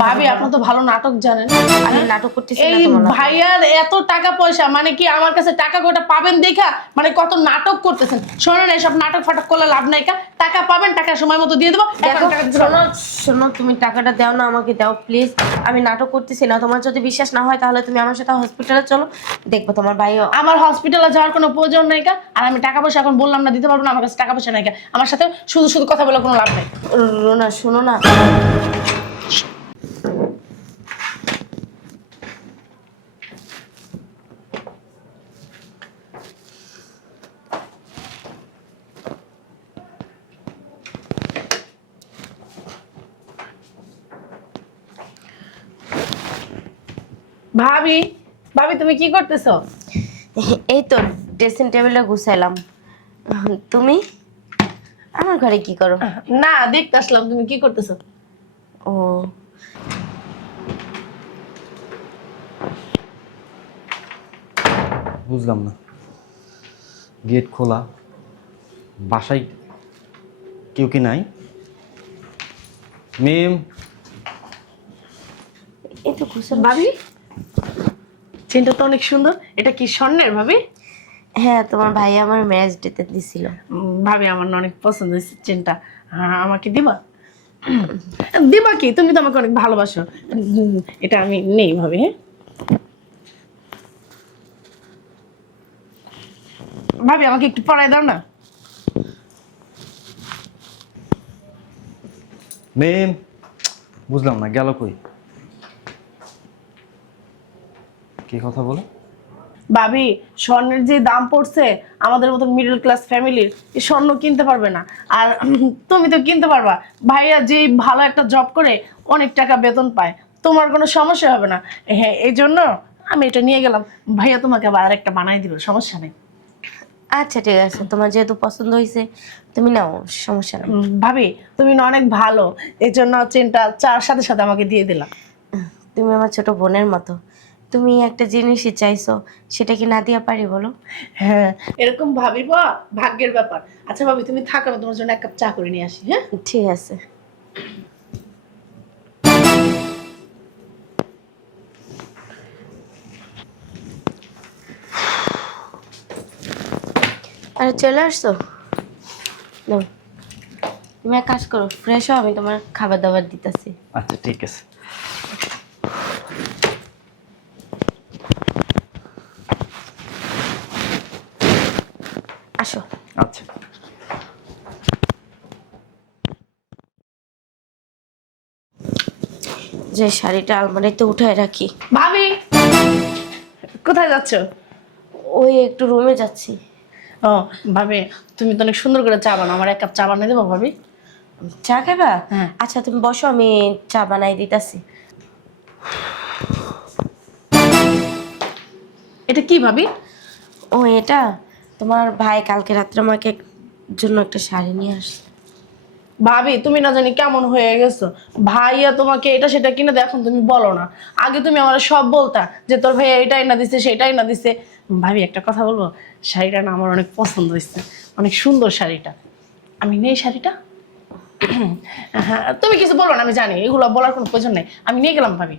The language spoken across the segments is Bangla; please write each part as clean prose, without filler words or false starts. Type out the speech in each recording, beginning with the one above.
ভাবি আপনি তো ভালো নাটক জানেন। আমি নাটক করতেছি না এই তোমার লগে। ভাইয়ার এত টাকা পয়সা মানে কি আমার কাছে টাকা কোটা পাবেন দেখা মানে কত নাটক করতেছেন। শোনেন এইসব নাটক ফাটক করলে লাভ নাই, টাকা পাবেন, টাকা সময় মতো দিয়ে দেবো। দেখো টাকা দিতে শোনো পারবো না। শোনো, তুমি টাকাটা দাও না, আমাকে দাও প্লিজ। আমি নাটক করতেছি না। তোমার যদি বিশ্বাস না হয় তাহলে তুমি আমার সাথে হসপিটালে চলো, দেখবো তোমার ভাইও। আমার হসপিটালে যাওয়ার কোনো প্রয়োজন নাই কা, আর আমি টাকা পয়সা এখন বললাম না দিতে পারবো না, আমার কাছে টাকা পয়সা নাই কা। আমার সাথে শুধু শুধু কথা বলে কোনো লাভ নাই। রোনা শোনো না, ভাবি ভাবি তুমি কি করতেছো? এই তো ড্রেসিং টেবিলটা গুছাইলাম। তুমি আমার ঘরে কি করো? না দেখতে আসলাম তুমি কি করতেছো। ও বুঝলাম না, গেট খোলা, বাসায় কেউ কি নাই? মেম, এই তো গুছালাম। ভাবি চেনটা তো অনেক সুন্দর, এটা কি স্বর্ণের ভাবি? হ্যাঁ, তোমার ভাই আমার ম্যারেজ ডেতে দিছিল। ভাবি আমার না অনেক পছন্দ হয়েছে চেনটা। হ্যাঁ আমাকে দিবা? দিবা কি, তুমি তো আমাকে অনেক ভালোবাসো। এটা আমি নেই ভাবি। হ্যাঁ ভাবি আমাকে একটু পড়ায় দাও না। মেম, বুঝলাম না, গেল কই? কি কথা বলো? ভাবি স্বর্ণের যে দাম পড়ছে আমাদের মতো মিডল ক্লাস ফ্যামিলির এই স্বর্ণ কিনতে পারবে না। আর তুমি তো কিনতে পারবা। ভাইয়া যে ভালো একটা জব করে অনেক টাকা বেতন পায়, তোমার কোনো সমস্যা হবে না। হ্যাঁ এই জন্য আমি এটা নিয়ে গেলাম। ভাইয়া তোমাকে আবার আরেকটা বানাই দিবে, সমস্যা নেই। আচ্ছা ঠিক আছে, তোমার যেহেতু পছন্দ হয়েছে তুমি নাও, সমস্যা নেই। ভাবি তুমি না অনেক ভালো, এই জন্য চেনটা চার সাথে সাথে আমাকে দিয়ে দিলাম। তুমি আমার ছোট বোনের মতো, তুমি একটা জিনিসই চাইছো, সেটা কি না দিয়া পারি বলো? হ্যাঁ এরকম ভাবিবা, ভাগ্যের ব্যাপার। আচ্ছা ভাবি তুমি থাকো, আমি তোমার জন্য এক কাপ চা করে নিয়ে আসি। হ্যাঁ ঠিক আছে। আরে চলে আসছো? নাও, তুমি এক কাজ করো, ফ্রেশ হও, আমি তোমার খাবার দাবার দিতেছি। আচ্ছা ঠিক আছে। আসো। আচ্ছা, যে শাড়িটা আলমারিতে উঠায় রাখি। ভাবি কোথায় যাচ্ছ? ওই একটু রুমে যাচ্ছি। ও ভাবি তুমি তো অনেক সুন্দর করে চা বানাও, আমার এক কাপ চা বানিয়ে দেবো ভাবি? চা খাবা? হ্যাঁ। আচ্ছা তুমি বসো, আমি চা বানাই দিতেছি। এটা কি ভাবি? ও এটা তোমার ভাই কালকে রাত্রে আমাকে জন্য একটা শাড়ি নিয়ে আসছে। ভাবি তুমি না জানি কেমন হয়ে গেছো, ভাইয়া তোমাকে এটা সেটা কিনে দেয়, এখন তুমি বলো না। আগে তুমি আমার সব বলতা যে তোর ভাইয়া এটাই না দিছে সেটাই না দিছে। ভাবি একটা কথা বলবো, শাড়িটা না আমার অনেক পছন্দ হয়েছে, অনেক সুন্দর শাড়িটা। আমি নেই শাড়িটা। হ্যাঁ তুমি কিছু বলো না, আমি জানি এগুলো বলার কোনো প্রয়োজন নেই, আমি নিয়ে গেলাম ভাবি।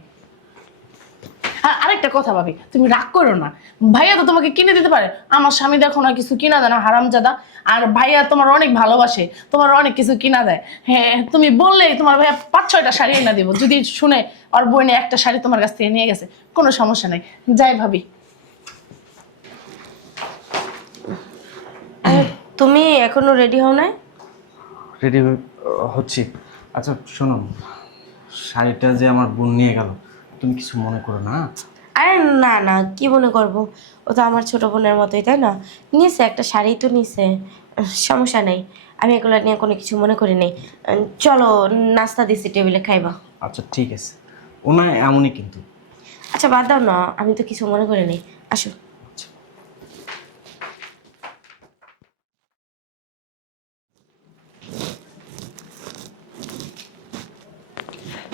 আরেকটা কথা ভাবি, তুমি রাগ করো না, ভাইয়া তো তোমাকে কিনে দিতে পারে। আমার স্বামী দেখো না কিছু কিনা দেয় না, হারামজাদা। আর ভাইয়া তোমার অনেক ভালোবাসে, তোমার অনেক কিছু কিনা দেয়। হ্যাঁ তুমি বললেই তোমার ভাইয়া 5-6টা শাড়ি এনে দিব। যদি শুনে ওর বোনে একটা শাড়ি তোমার কাছ থেকে নিয়ে গেছে, কোনো সমস্যা নেই, যাই ভাবি। আর তুমি এখনো রেডি হও না? রেডি হচ্ছি। আচ্ছা শোনো, শাড়িটা যে আমার বোন নিয়ে গেল, তুমি কিছু মনে করো না? আরে না না, কি মনে করবো, ও তো আমার ছোট বোনের মতোই, তাই না? নিছে একটা শাড়ি তো নিছে, সমস্যা নেই। আমি এগুলো নিয়ে কোনো কিছু মনে করি নাই। চলো, নাস্তা দিছি টেবিলে, খাইবা? আচ্ছা ঠিক আছে, ও না এমনই কিন্তু। আচ্ছা বাদ দাও না, আমি তো কিছু মনে করি নাই। আসো।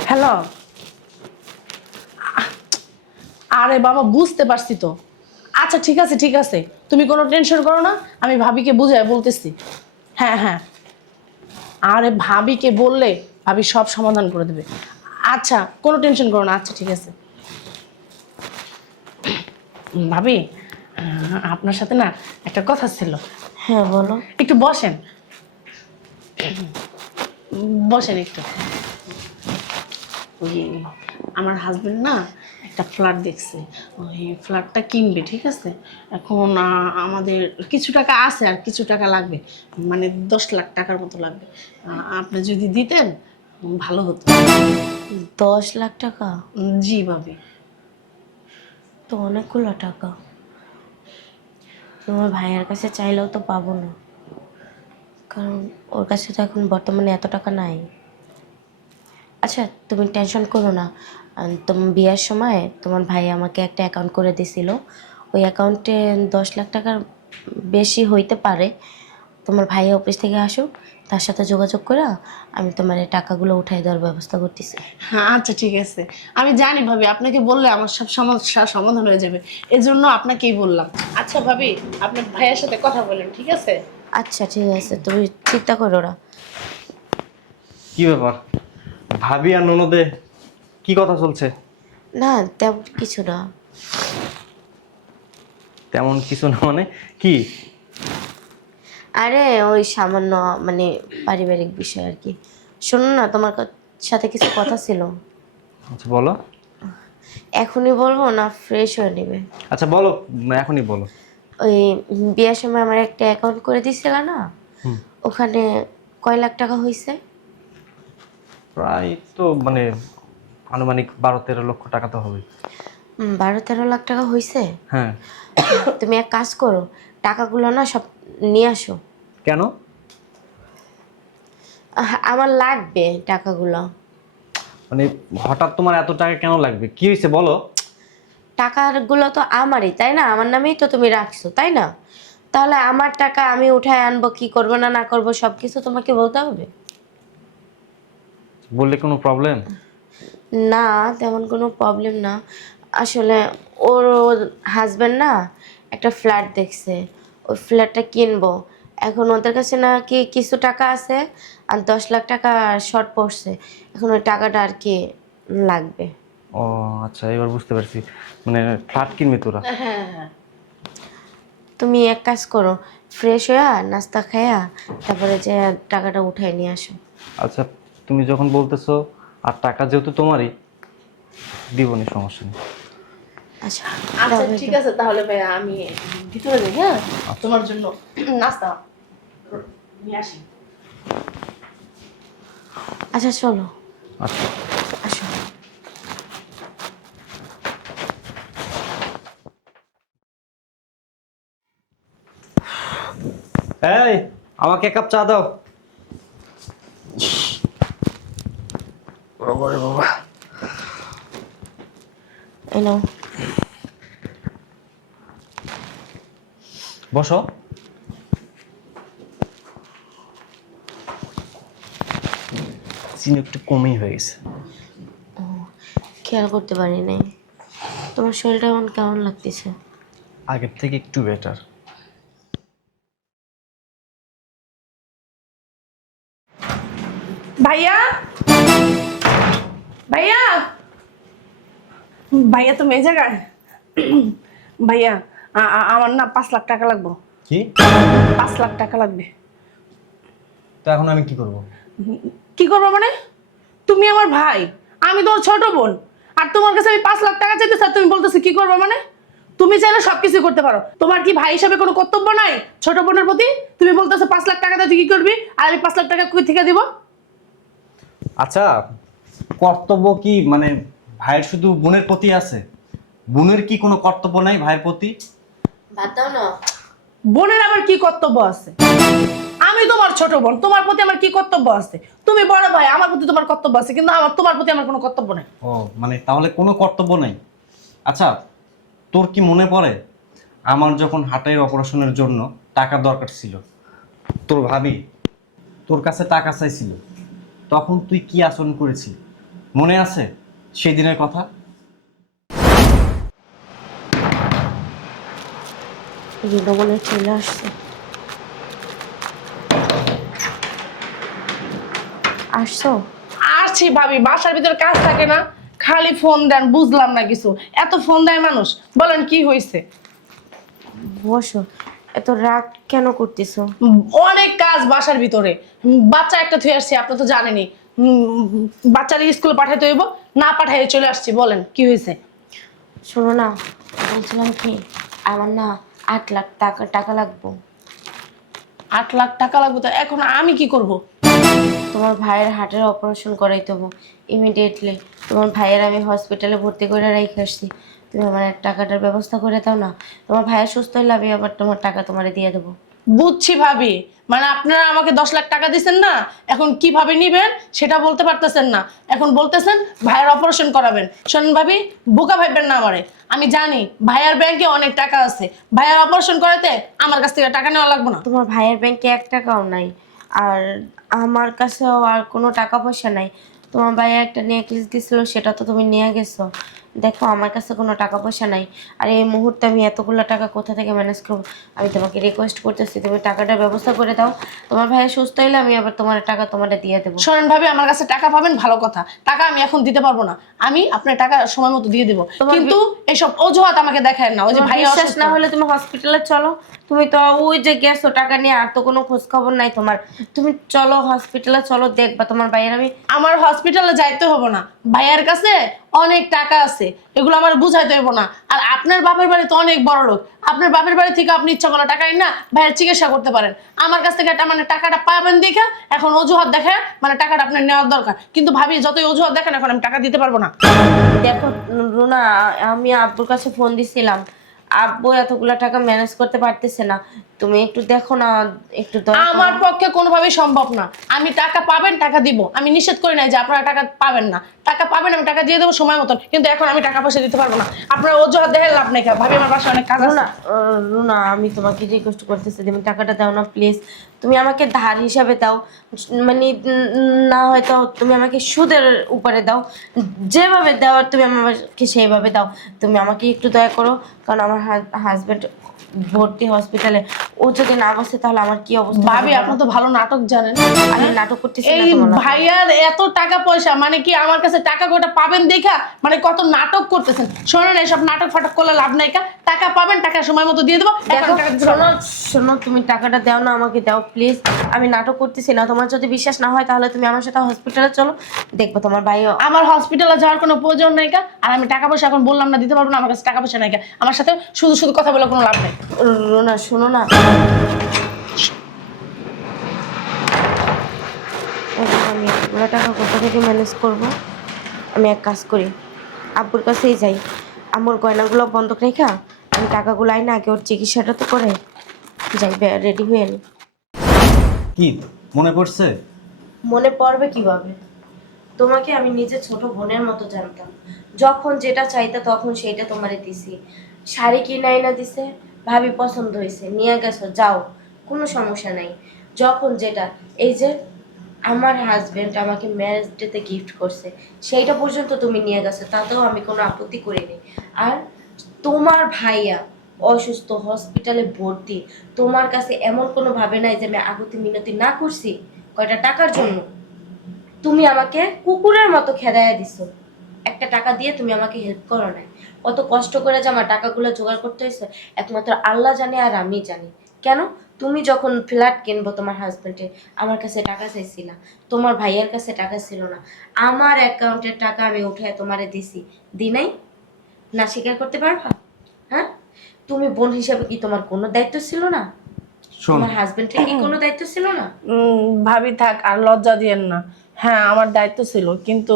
হ্যালো। আরে বাবা বুঝতে পারছি তো। আচ্ছা ঠিক আছে ঠিক আছে, তুমি কোনো টেনশন করো না, আমি ভাবিকে বুঝাই বলতেছি। হ্যাঁ হ্যাঁ, আরে ভাবিকে বললে ভাবি সব সমাধান করে দেবে। আচ্ছা, কোনো টেনশন করো না। আচ্ছা ঠিক আছে। ভাবি, আপনার সাথে না একটা কথা ছিল। হ্যাঁ বলো। একটু বসেন, বসেন একটু। ওই আমার হাজবেন্ড না একটা ফ্ল্যাট দেখছে, ওই ফ্ল্যাটটা কিনবে, ঠিক আছে? এখন আমাদের কিছু টাকা আছে আর কিছু টাকা লাগবে, মানে 10 লাখ টাকার মতো লাগবে। আপনি যদি দিতেন ভালো হতো। 10 লাখ টাকা? জি ভাবি। তো অনেকগুলো টাকা। তোমার ভাইয়ের কাছে চাইলেও তো পাবো না, কারণ ওর কাছে তো এখন বর্তমানে এত টাকা নাই। আচ্ছা তুমি টেনশন করো না। তোমার বিয়ের সময় তোমার ভাই আমাকে একটা অ্যাকাউন্ট করে দিছিল, ওই অ্যাকাউন্টে 10 লাখ টাকার বেশি হইতে পারে। তোমার ভাই অফিস থেকে আসুক, তার সাথে যোগাযোগ করে আমি তোমার এই টাকাগুলো উঠাই দেওয়ার ব্যবস্থা করতেছি। হ্যাঁ আচ্ছা ঠিক আছে, আমি জানি ভাবি আপনাকে বললে আমার সব সমস্যার সমাধান হয়ে যাবে, এজন্য আপনাকেই বললাম। আচ্ছা ভাবি, আপনার ভাইয়ের সাথে কথা বলেন, ঠিক আছে? আচ্ছা ঠিক আছে, তুমি চিন্তা করো না। কি ব্যাপার, ভাবি আর ননদে কি কথা চলছে? না তেমন কিছু না। তেমন কিছু না মানে কি? আরে ওই সামান্য মানে পারিবারিক বিষয় আর কি। শোনো না, তোমার সাথে কিছু কথা ছিল। আচ্ছা বলো। এখনই বলবো না ফ্রেশ হয়ে নেবে? আচ্ছা বলো, এখনই বলো। ওই বিয়ের সময় আমার একটা অ্যাকাউন্ট করে দিছিল না, হুম। ওখানে কয় লাখ টাকা হয়েছে? প্রায় তো মানে আনুমানিক 12-13 লক্ষ টাকা তো হবে। 12-13 লাখ টাকা হয়েছে? হ্যাঁ। তুমি এক কাজ করো, টাকাগুলো না সব নিয়ে আসো। কেন? আমার লাগবে টাকাগুলো। মানে হঠাৎ তোমার এত টাকা কেন লাগবে, কি হয়েছে বলো? টাকাগুলো তো আমারই, তাই না? আমার নামেই তো তুমি রাখছো, তাই না? তাহলে আমার টাকা আমি উঠায় আনবো, কি করবো না না করবো সব কিছু তোমাকে বলতে হবে? বললে কোনো প্রবলেম? না তেমন কোনো প্রবলেম না। আসলে ওর হাজব্যান্ড না একটা ফ্ল্যাট দেখছে, ওই ফ্ল্যাটটা কিনবো। এখন ওদের কাছে না কি কিছু টাকা আছে, আর 10 লাখ টাকা শর্ট পড়ছে। এখন ওই টাকাটা আর কি লাগবে। ও আচ্ছা, এবার বুঝতে পারছি, মানে ফ্ল্যাট কিনবি তোরা? হ্যাঁ হ্যাঁ। তুমি এক কাজ করো, ফ্রেশ হয়ে নাস্তা খাইয়া তারপরে যে টাকাটা উঠাই নিয়ে আসো। আচ্ছা, তুমি যখন বলতেছো, আর টাকা যেহেতু তোমারই, দিবনি, সমস্যা নেই। আচ্ছা আচ্ছা তাহলে ঠিক আছে, তাহলে ভাইয়া আমি ভিতরে যাই, হ্যাঁ? তোমার জন্য নাস্তা নিয়ে আসি। আচ্ছা চলো, আচ্ছা। আসো। এই, আমাকে এক কাপ চা দাও। বাবা রে বাবা। এই নাও। বসো। চিনি একটু কমই হয়ে গেছে। খেয়াল করতে পারি নাই। তোমার শরীরটা এখন কেমন লাগতেছে? আগের থেকে একটু বেটার। ভাইয়া, ভাইয়া, ভাইয়া তুমি এই জায়গায়? ভাইয়া, আমার না 5 লাখ টাকা লাগবে। কি? 5 লাখ টাকা লাগবে। তো এখন আমি কি করব? কি করবো মানে? তুমি আমার ভাই, আমি তোমার ছোট বোন, আর তোমার কাছে আমি 5 লাখ টাকা চাইতে স্যার, তুমি বলতেছো কি করবো মানে? তুমি চাইলে সবকিছু করতে পারো, তোমার কি ভাই হিসাবে কোনো কর্তব্য নাই ছোট বোনের প্রতি? তুমি বলতেছো 5 লাখ টাকা দিয়ে তুই কি করবি, আর আমি 5 লাখ টাকা কই থেকে দিব? আচ্ছা, কর্তব্য কি মানে ভাইয়ের শুধু বোনের প্রতি আছে? বোনের কি কোনো কর্তব্য নাই ভাইয়ের প্রতি? বাদ দাও না। বোনের আবার কি কর্তব্য আছে? আমি তোমার ছোট বোন, তোমার প্রতি আমার কি কর্তব্য আছে? তুমি বড় ভাই, আমার প্রতি তোমার কর্তব্য আছে, কিন্তু আমার তোমার প্রতি আমার কোনো কর্তব্য নেই। ও মানে তাহলে কোনো কর্তব্য নাই। আচ্ছা, তোর কি মনে পড়ে আমার যখন হার্টের অপারেশনের জন্য টাকা দরকার ছিল, তোর ভাবি তোর কাছে টাকা চাইছিল, তখন তুই কি আচরণ করেছিস মনে আছে সেই দিনের কথা? রিনবনে চলে আসছে। আসছো? আসছে বলছি ভাবি বাসার ভিতরে কাজ থাকে না, খালি ফোন দেন, বুঝলাম না কিছু, এত ফোন দেয় মানুষ, বলেন কি হয়েছে? বসো, এত রাগ কেন করতেছো? অনেক কাজ বাসার ভিতরে, বাচ্চা একটা থুয়ে আসছি, আপনি তো জানেনই। বাচ্চারা স্কুলে পাঠাইতে হইব, না পাঠাই চলে আসছি, বলেন কি হয়েছে? শোনো না, বলছিলাম কি, আমার না 8 লাখ টাকা টাকা লাগবে। 8 লাখ টাকা লাগবে তো এখন আমি কি করব? তোমার ভাইয়ের হার্টের অপারেশন করাইতে হবে ইমিডিয়েটলি। তোমার ভাইয়ের আমি হসপিটালে ভর্তি করে রেখে আসছি, তুমি আমার টাকাটার ব্যবস্থা করে দাও না। তোমার ভাইয়ের সুস্থ হলে আমি আবার তোমার টাকা তোমারে দিয়ে দেবো। বুঝছি ভাবি, মানে আপনারা আমাকে 10 লাখ টাকা দিচ্ছেন না, এখন কিভাবে নিবেন সেটা বলতে পারতেছেন না, এখন বলতেছেন ভাইয়ের অপারেশন করাবেন। শোনেন ভাবি, বোকা ভাববেন না আমারে, আমি জানি ভাইয়ার ব্যাংকে অনেক টাকা আছে, ভাইয়ার অপারেশন করাতে আমার কাছ থেকে টাকা নেওয়া লাগবে না। তোমার ভাইয়ের ব্যাংকে 1 টাকাও নাই, আর আমার কাছেও আর কোনো টাকা পয়সা নাই। তোমার ভাইয়া একটা নেকলেস দিছিল, সেটা তো তুমি নিয়ে গেছো। দেখো আমার কাছে কোনো টাকা পয়সা নাই, আর এই মুহূর্তে আমি এতগুলো টাকা কোথা থেকে ম্যানেজ করবো? আমি তোমাকে রিকোয়েস্ট করতেছি, তুমি টাকাটার ব্যবস্থা করে দাও। তোমার ভাইয়া সুস্থ হলে আমি আবার তোমার টাকা তোমারে দিয়ে দেবো। শোনেন ভাবি, আমার কাছে টাকা পাবেন ভালো কথা, টাকা আমি এখন দিতে পারবো না, আমি আপনার টাকা সময় মতো দিয়ে দেবো, কিন্তু এসব অজুহাত আমাকে দেখায় না। ওই যে তোমার ভাইয়া বিশ্বাস অসুস্থ। না হলে তুমি হসপিটালে চলো। তুমি তো ওই যে গেছো টাকা নিয়ে, আর তো কোনো খোঁজ খবর নাই তোমার। তুমি চলো হসপিটালে, চলো, দেখবা তোমার ভাইয়ের আমি। আমার হসপিটালে যাইতে হবে না, ভাইয়ার কাছে অনেক টাকা আছে, এগুলো আমার বুঝাইতে হবে না। আর আপনার বাপের বাড়ি তো অনেক বড় লোক, আপনার বাপের বাড়ি থেকে আপনি ইচ্ছা করলে টাকা না ভাইয়ের চিকিৎসা করতে পারেন। আমার কাছ থেকে মানে টাকাটা পাবেন দেখে এখন অজুহাত দেখে মানে টাকাটা আপনার নেওয়ার দরকার, কিন্তু ভাবি যতই অজুহাত দেখেন এখন আমি টাকা দিতে পারবো না। দেখো রুনা, আমি আব্বুর কাছে ফোন দিছিলাম, আব্বু এতগুলা টাকা ম্যানেজ করতে পারতেছে না। তুমি একটু দেখো না, একটু দয়া করো। আমার পক্ষে কোনোভাবেই সম্ভব না। আমি টাকা পাবেন, টাকা দিব, আমি নিষেধ করি নাই যে আপনারা টাকা পাবেন না, টাকা পাবেন, আমি টাকা দিয়ে দেবো সময় মতন, কিন্তু এখন আমি টাকা পয়সা দিতে পারবো না। আপনার অজুহাত দেখে লাভ নেই, ভাবি আমার বাসায় অনেক কাজ আছে। রুনা, রুনা, আমি তোমাকে রিকোয়েস্ট করতেছি, তুমি টাকাটা দাও না প্লিজ। তুমি আমাকে ধার হিসাবে দাও, মানে না হয়তো তুমি আমাকে সুদের উপরে দাও, যেভাবে দেওয়ার তুমি আমাকে সেইভাবে দাও। তুমি আমাকে একটু দয়া করো, কারণ আমার হাজবেন্ড ভর্তি হসপিটালে, ও যদি না বসে তাহলে আমার কি অবস্থা হবে ভাবি বলো? আপনি তো ভালো নাটক জানেন। আমি নাটক করতেছি এই না তোমার লগে। ভাইয়ার এত টাকা পয়সা, মানে কি আমার কাছে টাকা কয়টা পাবেন দেখা মানে কত নাটক করতেছেন। শোনেন, এইসব নাটক ফাটক করলে লাভ নাই, টাকা পাবেন, টাকা সময় মতো দিয়ে দেবো। দেখো, এখন টাকা দিতে পারবো শোনো না। শোনো, তুমি টাকাটা দাও না, আমাকে দাও প্লিজ। আমি নাটক করতেছি না। তোমার যদি বিশ্বাস না হয় তাহলে তুমি আমার সাথে হসপিটালে চলো, দেখবো তোমার ভাইও। আমার হসপিটালে যাওয়ার কোনো প্রয়োজন নাই কা, আর আমি টাকা পয়সা এখন বললাম না দিতে পারবো না, আমার কাছে টাকা পয়সা নাই কা, আমার সাথে শুধু শুধু কথা বলে কোনো লাভ নাই। রোনা শোনো না, আমি এতগুলো টাকা কোথা থেকে ম্যানেজ করব? আমি এক কাজ করি, আব্বুর কাছেই যাই, আমার গয়নাগুলো বন্ধক রেখা আমি টাকাগুলো আই না, আগে ওর চিকিৎসাটা তো করে যাই, রেডি হয়ে নি। কি মনে পড়ছে? মনে পড়বে কিভাবে? তোমাকে আমি নিজে ছোট বোনের মতো জানতাম, যখন যেটা চাইতা তখন সেইটা তোমারে দিছি। শাড়ি কিনাই না দিছে, ভাবি পছন্দ হয়েছে নিয়ে গেছো, যাও, কোনো সমস্যা নাই। যখন যেটা, এই যে আমার হাজবেন্ড আমাকে ম্যারেজ ডেতে গিফট করছে, সেইটা পর্যন্ত তুমি নিয়ে গেছো, তাতেও আমি কোনো আপত্তি করিনি। আর তোমার ভাইয়া অসুস্থ, হসপিটালে ভর্তি, তোমার কাছে এমন কোনো ভাবে নাই যে আমি আগতি মিনতি না করছি কয়টা টাকার জন্য। তুমি আমাকে কুকুরের মতো খেদাইয়া দিছো, একটা টাকা দিয়ে তুমি আমাকে হেল্প করো নাই। কত কষ্ট করে যে আমার টাকাগুলো জোগাড় করতে হয়েছে একমাত্র আল্লাহ জানে আর আমি জানি। কেন? তুমি যখন ফ্ল্যাট কিনবো তোমার হাজবেন্ডে, আমার কাছে টাকা চাইছিলা, তোমার ভাইয়ের কাছে টাকা ছিল না, আমার অ্যাকাউন্টের টাকা আমি উঠায় তোমারে দিছি, দি নাই? না স্বীকার করতে পারবা? হ্যাঁ, তুমি বোন হিসাবে কি তোমার কোনো দায়িত্ব ছিল না? শোন, তোমার হাজবেন্ডের কি কোনো দায়িত্ব ছিল না? ভাবি থাক, আর লজ্জা দিয়েন না। হ্যাঁ আমার দায়িত্ব ছিল, কিন্তু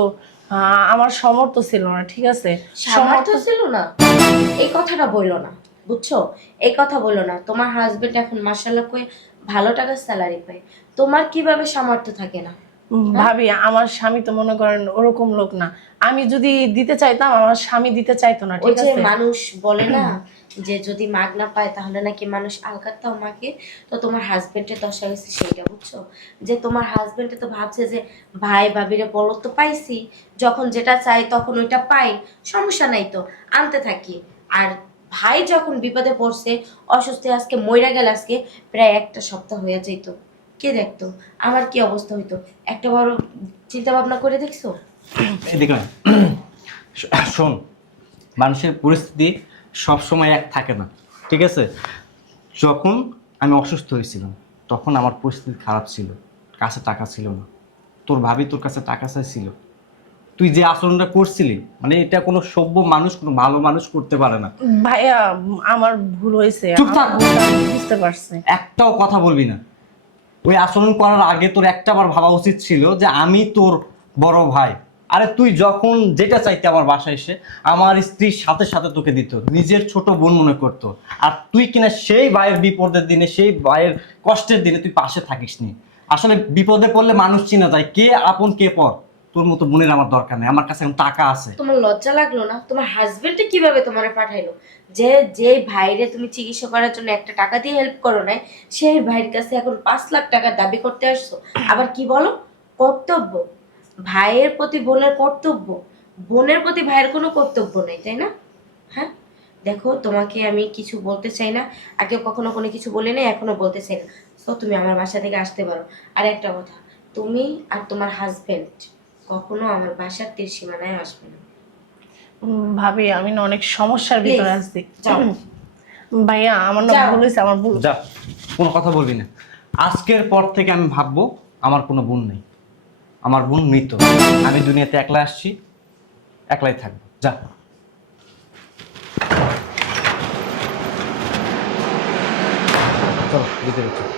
আমার সামর্থ্য ছিল না, ঠিক আছে? সামর্থ্য ছিল না এই কথাটা বললো না, বুঝছো? এই কথা বললো না। তোমার হাজবেন্ড এখন মাশাআল্লাহ কই ভালো টাকার স্যালারি পায়, তোমার কিভাবে সামর্থ্য থাকে না? ভাবি আমার স্বামী তো মনে করেন ওরকম লোক না, আমি যদি দিতে চাইতাম আমার স্বামী দিতে চাইতো না, ওই ঠিক যে আছে? মানুষ বলে না যে যদি মাগ না পায় তাহলে নাকি মানুষ আলকাত্তাও মাকে, তো তোমার হাজবেন্ডের দশা হয়েছে সেইটা, বুঝছো? যে তোমার হাজবেন্ডে তো ভাবছে যে ভাই ভাবিরে বলো তো পাইছি, যখন যেটা চাই তখন ওইটা পাই, সমস্যা নাই তো, আনতে থাকি। আর ভাই যখন বিপদে পড়ছে, অসুস্থ, আজকে মইরা গেল, আজকে প্রায় 1 সপ্তাহ হয়ে যেত, কে দেখতো? আমার কি অবস্থা হইতো একটা বড় চিন্তা ভাবনা করে দেখছো? এদিকে আয়। শোন, মানুষের পরিস্থিতি সব সময় এক থাকে না, ঠিক আছে? যখন আমি অসুস্থ হয়েছিলাম তখন আমার পরিস্থিতি খারাপ ছিল, কাছে টাকা ছিল না। তোর ভাবি তোর কাছে টাকা চাইছিল, তুই যে আচরণটা করছিলি, মানে এটা কোনো সভ্য মানুষ, কোনো ভালো মানুষ করতে পারে না। ভাইয়া আমার ভুল হয়েছে, চুপ থাক। আমার ভুলটা আমি বুঝতে পারছি। একটাও কথা বলবি না। ওই আচরণ করার আগে তোর একটাবার ভাবা উচিত ছিল যে আমি তোর বড় ভাই। আরে তুই যখন যেটা চাইতে আমার বাসায় এসে আমার স্ত্রীর সাথে সাথে তোকে দিত, নিজের ছোট বোন মনে করতো। আর তুই কিনা সেই ভাইয়ের বিপদের দিনে, সেই ভাইয়ের কষ্টের দিনে তুই পাশে থাকিস নি। আসলে বিপদে পড়লে মানুষ চিনা যায় কে আপন কে পর। তোর মতো বোনের আমার দরকার নেই, আমার কাছে এখন টাকা আছে। তোমার লজ্জা লাগলো না? তোমার হাজবেন্ডে কিভাবে তোমারে পাঠাইলো? যে যে ভাইরে তুমি চিকিৎসা করার জন্য একটা টাকা দিয়ে হেল্প করো নাই, সেই ভাইয়ের কাছে এখন 5 লাখ টাকা দাবি করতে আসছো। আবার কি বলো? কর্তব্য। ভাইয়ের প্রতি বোনের কর্তব্য, বোনের প্রতি ভাইয়ের কোনো কর্তব্য নেই, তাই না? হ্যাঁ, দেখো তোমাকে আমি কিছু বলতে চাই না, আগে কখনো কোনো কিছু বলি নাই, এখনো বলতে চাই না। তো তুমি আমার বাসা থেকে আসতে পারো। আর একটা কথা, তুমি আর তোমার হাজবেন্ড কখনো আমার বাসার তীর সীমানায় আসবে না। ভাবি আমি না অনেক সমস্যার ভিতরে Please, আছি। যাও। ভাইয়া আমার না যাও। ভুল হয়েছে, আমার ভুল। যা, কোনো কথা বলবি না। আজকের পর থেকে আমি ভাববো আমার কোনো বোন নেই, আমার বোন মৃত। আমি দুনিয়াতে একলা আসছি, একলাই থাকবো। যা। চলো ভিতরে চলো।